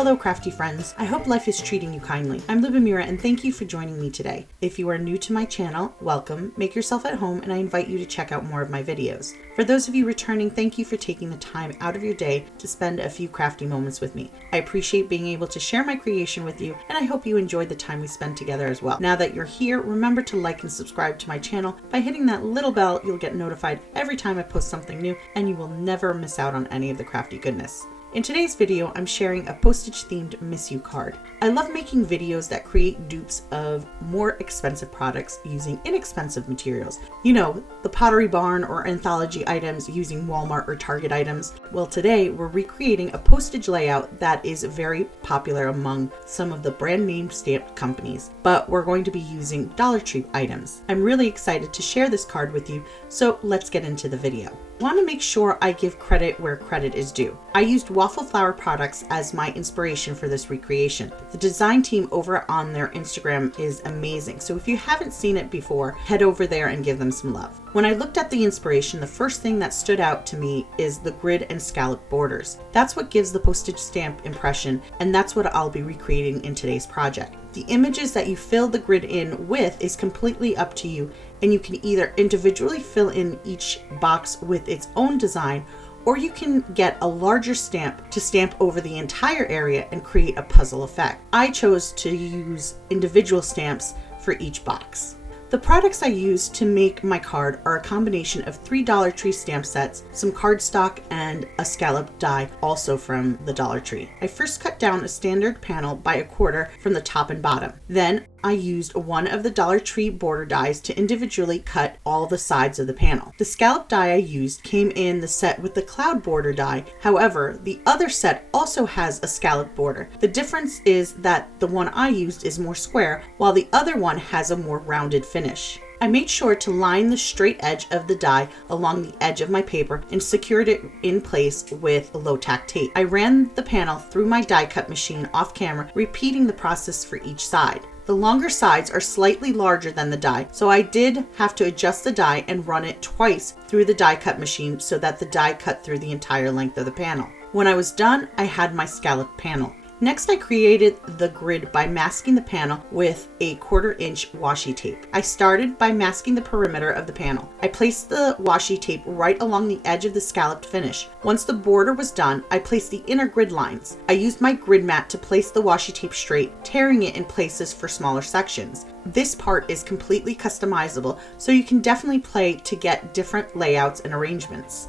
Hello crafty friends, I hope life is treating you kindly. I'm Lubomira and thank you for joining me today. If you are new to my channel, welcome, make yourself at home, and I invite you to check out more of my videos. For those of you returning, thank you for taking the time out of your day to spend a few crafty moments with me. I appreciate being able to share my creation with you, and I hope you enjoyed the time we spent together as well. Now that you're here, remember to like and subscribe to my channel. By hitting that little bell, you'll get notified every time I post something new, and you will never miss out on any of the crafty goodness. In today's video, I'm sharing a postage themed Miss You card. I love making videos that create dupes of more expensive products using inexpensive materials. You know, the Pottery Barn or anthology items using Walmart or Target items. Well, today we're recreating a postage layout that is very popular among some of the brand name stamped companies, but we're going to be using Dollar Tree items. I'm really excited to share this card with you, so let's get into the video. I want to make sure I give credit where credit is due. I used Waffle flower products as my inspiration for this recreation. The design team over on their Instagram is amazing, so if you haven't seen it before, head over there and give them some love. When I looked at the inspiration, the first thing that stood out to me is the grid and scalloped borders. That's what gives the postage stamp impression, and that's what I'll be recreating in today's project. The images that you fill the grid in with is completely up to you, and you can either individually fill in each box with its own design, or you can get a larger stamp to stamp over the entire area and create a puzzle effect. I chose to use individual stamps for each box. The products I used to make my card are a combination of 3 Dollar Tree stamp sets, some cardstock, and a scalloped die, also from the Dollar Tree. I first cut down a standard panel by 1/4 from the top and bottom. Then I used one of the Dollar Tree border dies to individually cut all the sides of the panel. The scalloped die I used came in the set with the cloud border die. However, the other set also has a scalloped border. The difference is that the one I used is more square, while the other one has a more rounded finish. I made sure to line the straight edge of the die along the edge of my paper and secured it in place with low-tack tape. I ran the panel through my die cut machine off camera, repeating the process for each side. The longer sides are slightly larger than the die, so I did have to adjust the die and run it twice through the die cut machine so that the die cut through the entire length of the panel. When I was done, I had my scalloped panel. Next, I created the grid by masking the panel with a 1/4 inch washi tape. I started by masking the perimeter of the panel. I placed the washi tape right along the edge of the scalloped finish. Once the border was done, I placed the inner grid lines. I used my grid mat to place the washi tape straight, tearing it in places for smaller sections. This part is completely customizable, so you can definitely play to get different layouts and arrangements.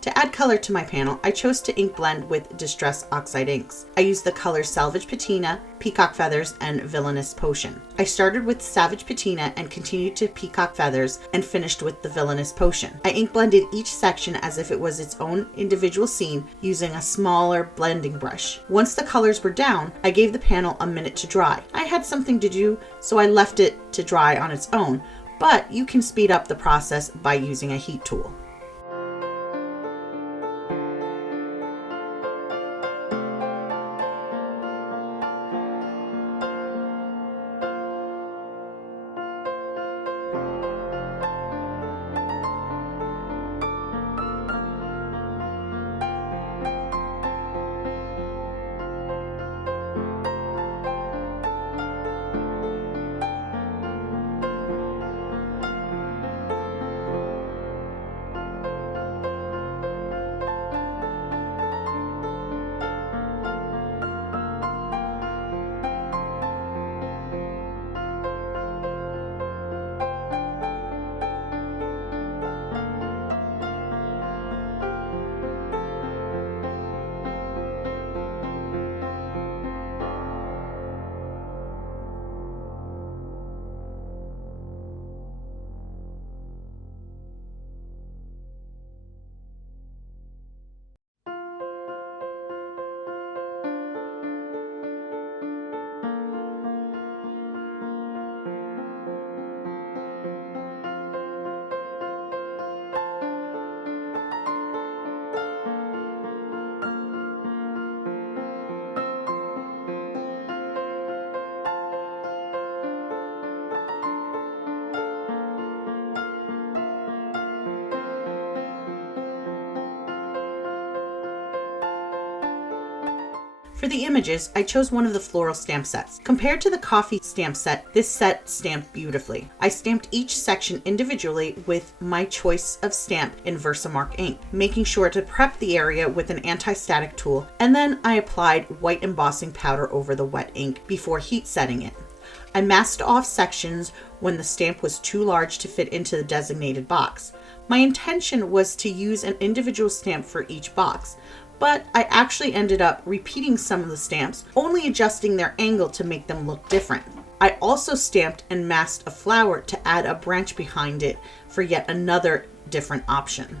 To add color to my panel, I chose to ink blend with Distress Oxide inks. I used the colors Salvaged Patina, Peacock Feathers, and Villainous Potion. I started with Salvaged Patina and continued to Peacock Feathers and finished with the Villainous Potion. I ink blended each section as if it was its own individual scene using a smaller blending brush. Once the colors were down, I gave the panel a minute to dry. I had something to do, so I left it to dry on its own, but you can speed up the process by using a heat tool. For the images, I chose one of the floral stamp sets. Compared to the coffee stamp set, this set stamped beautifully. I stamped each section individually with my choice of stamp in Versamark ink, making sure to prep the area with an anti-static tool, and then I applied white embossing powder over the wet ink before heat setting it. I masked off sections when the stamp was too large to fit into the designated box. My intention was to use an individual stamp for each box, but I actually ended up repeating some of the stamps, only adjusting their angle to make them look different. I also stamped and masked a flower to add a branch behind it for yet another different option.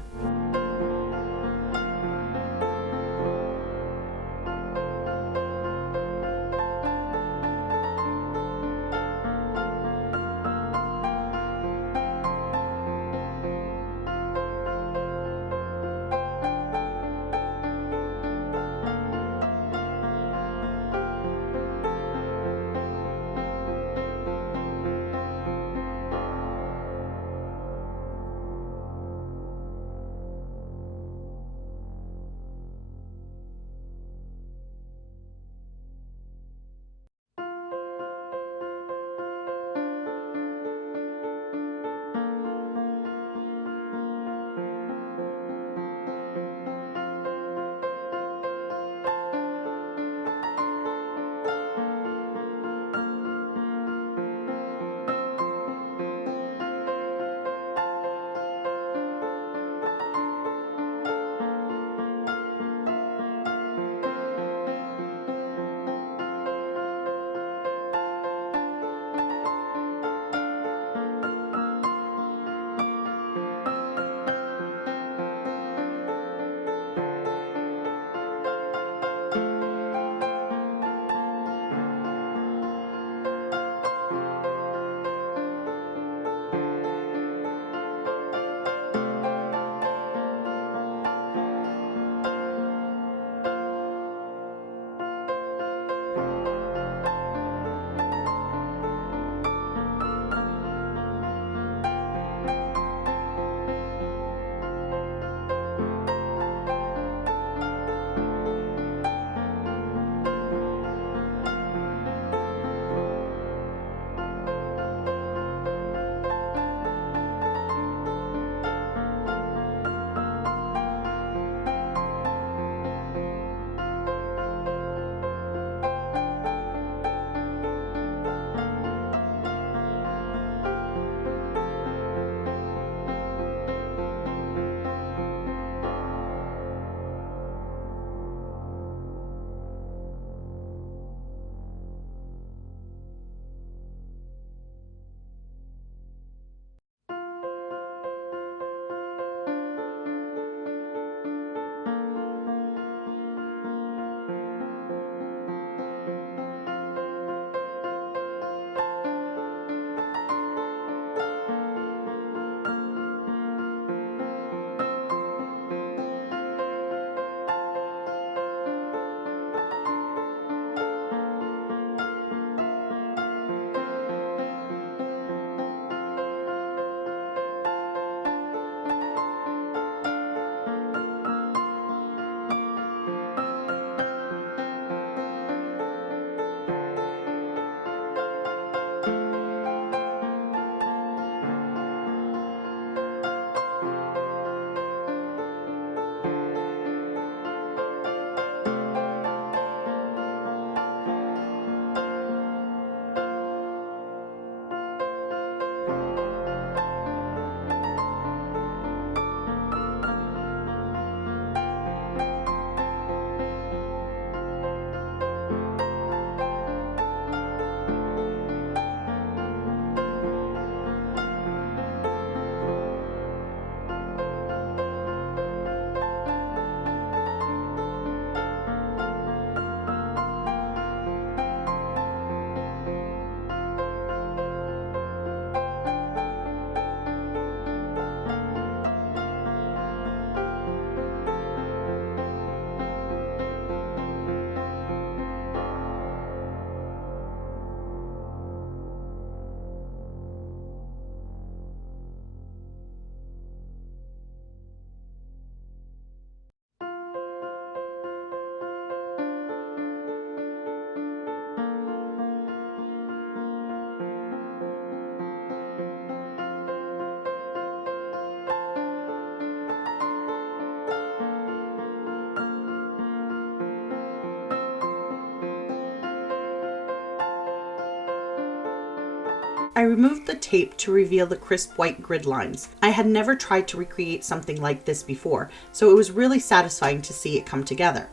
I removed the tape to reveal the crisp white grid lines. I had never tried to recreate something like this before, so it was really satisfying to see it come together.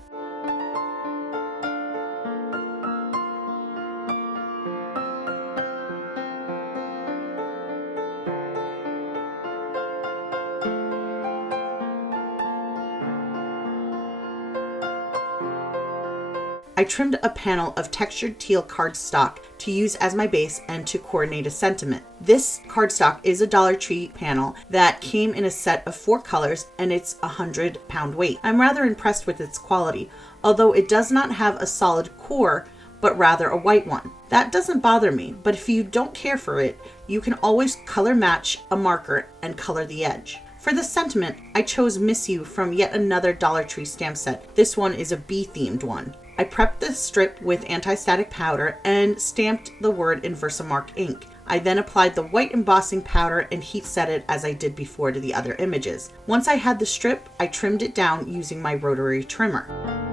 I trimmed a panel of textured teal cardstock to use as my base and to coordinate a sentiment. This cardstock is a Dollar Tree panel that came in a set of 4 colors and it's 100-pound weight. I'm rather impressed with its quality, although it does not have a solid core, but rather a white one. That doesn't bother me, but if you don't care for it, you can always color match a marker and color the edge. For the sentiment, I chose Miss You from yet another Dollar Tree stamp set. This one is a bee-themed one. I prepped the strip with anti-static powder and stamped the word in VersaMark ink. I then applied the white embossing powder and heat set it as I did before to the other images. Once I had the strip, I trimmed it down using my rotary trimmer.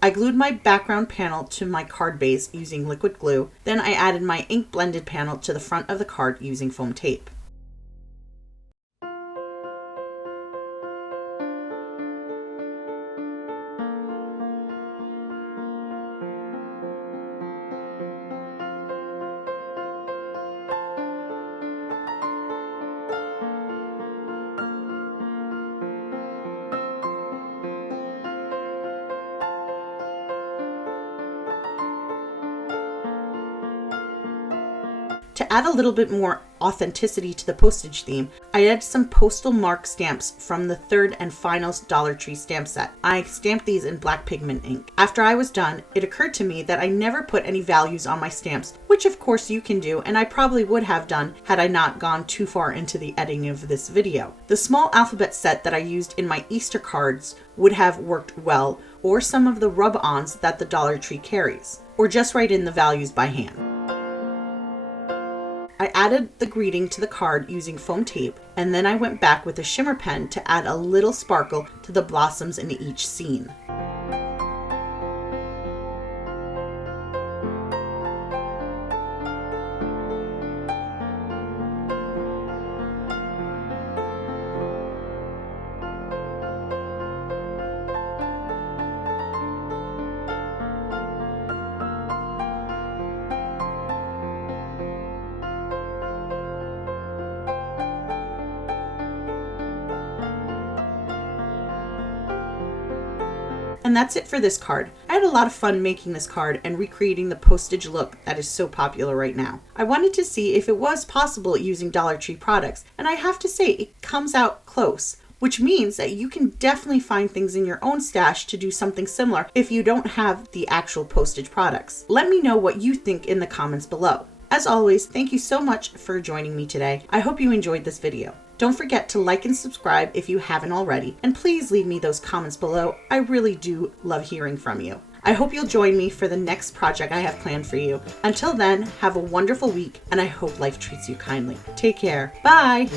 I glued my background panel to my card base using liquid glue. Then I added my ink blended panel to the front of the card using foam tape. To add a little bit more authenticity to the postage theme, I added some postal mark stamps from the third and final Dollar Tree stamp set. I stamped these in black pigment ink. After I was done, it occurred to me that I never put any values on my stamps, which of course you can do, and I probably would have done had I not gone too far into the editing of this video. The small alphabet set that I used in my Easter cards would have worked well, or some of the rub-ons that the Dollar Tree carries, or just write in the values by hand. I added the greeting to the card using foam tape, and then I went back with a shimmer pen to add a little sparkle to the blossoms in each scene. And that's it for this card. I had a lot of fun making this card and recreating the postage look that is so popular right now. I wanted to see if it was possible using Dollar Tree products, and I have to say it comes out close, which means that you can definitely find things in your own stash to do something similar if you don't have the actual postage products. Let me know what you think in the comments below. As always, thank you so much for joining me today. I hope you enjoyed this video. Don't forget to like and subscribe if you haven't already, and please leave me those comments below. I really do love hearing from you. I hope you'll join me for the next project I have planned for you. Until then, have a wonderful week, and I hope life treats you kindly. Take care. Bye!